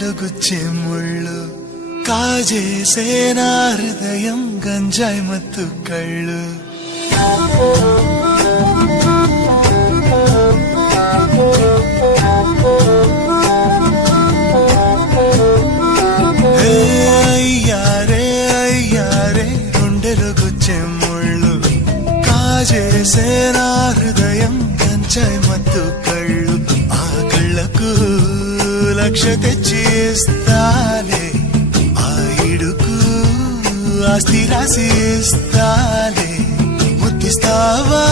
గుండెలో గుచ్చే ముళ్ళు కాజేసే నా హృదయం గంజాయి మత్తు కళ్ళు అయ్యారే గుండెలో గుచ్చే ముళ్ళు కాజేసే నా హృదయం గంజాయి మత్తు కళ్ళు ఆ కళ్ళకు లక్ష తెచ్చి ఇస్తాలే ఆ ఇడుకు ఆస్తి రాసి ఇస్తాలే ముద్దిస్తావా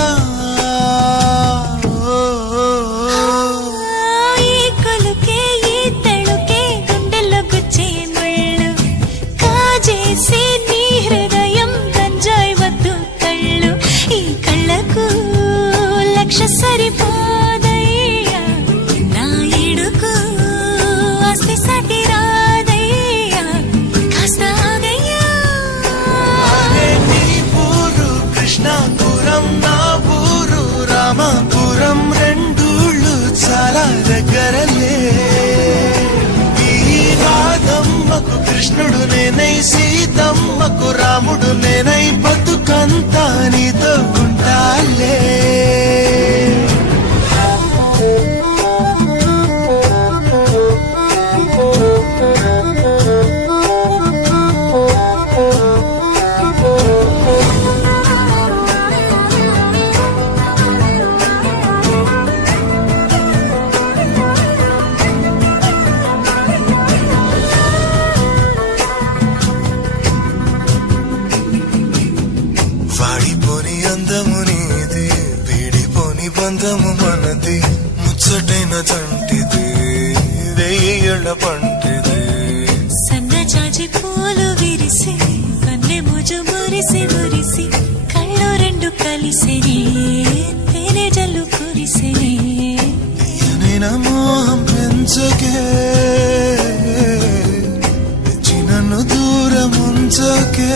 కాజేసే నీ హృదయం గంజాయి వద్దు కళ్ళు ఈ కళ్ళకు లక్ష సరిపోదయ్యా నా ఇడుకు ఆస్తి సటి రాదయ్యా కాస్త ఆగయ్యా నీ ఊరు కృష్ణాపురం నా ఊరు రామాపురం రెండూళ్ళు చాలా దగ్గరలే ఈ రాధమ్మకు కృష్ణుడు నేనై సీతమ్మకు రాముడు నేనై బతుకంతా నీతో ఉంటాలే వాడిపోని అందము నీది వీడిపోని బంధము మనది ముచ్చటైన తంటిది వెయ్యేళ్ల పంటిది సన్నజాజి పూలు విరిసి కన్నె ముజు మురిసి మురిసి కళ్ళు రెండు కలిసిని తేనె జల్లు కురిసిని నేను మోహం పెంచకే నన్ను దూరం ఉంచకే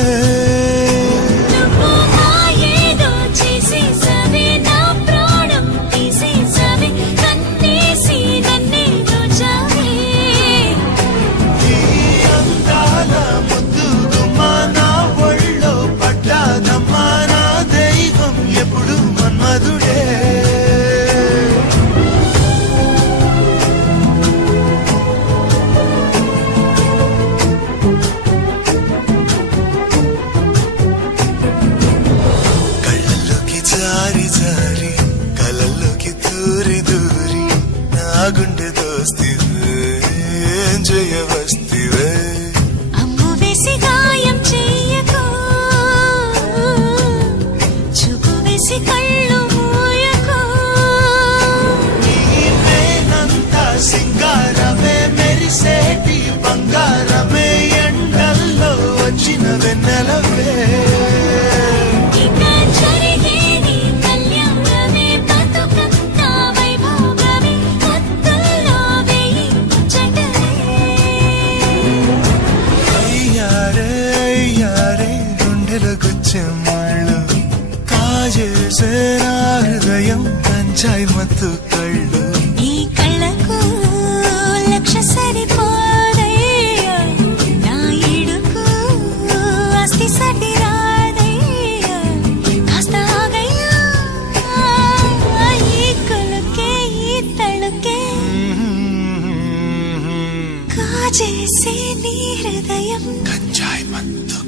జారి కలల్లోకి దూరి దూరి నా గుండె దోస్తివే జయవస్తివే అమ్ము వేసి గాయం చెయ్యకు చూపు వేసి కళ్ళు మూయకు నీవేనంత సింగారమే మెరిసేటి బంగారమే ఎండల్లో వచ్చిన వెన్నెలవే గుచ్చే ముళ్ళు కాజేసే నా హృదయం గంజాయి మత్తు కళ్ళు ఈ కళ్ళకు లక్ష సరిపోదయ్యా నా ఇడుకు ఆస్తి సటి రాదయ్యా కాస్త ఆగయ్యా ఈ కొలుకే ఈ తళుకే కాజేసే నీ హృదయం గంజాయి మత్తు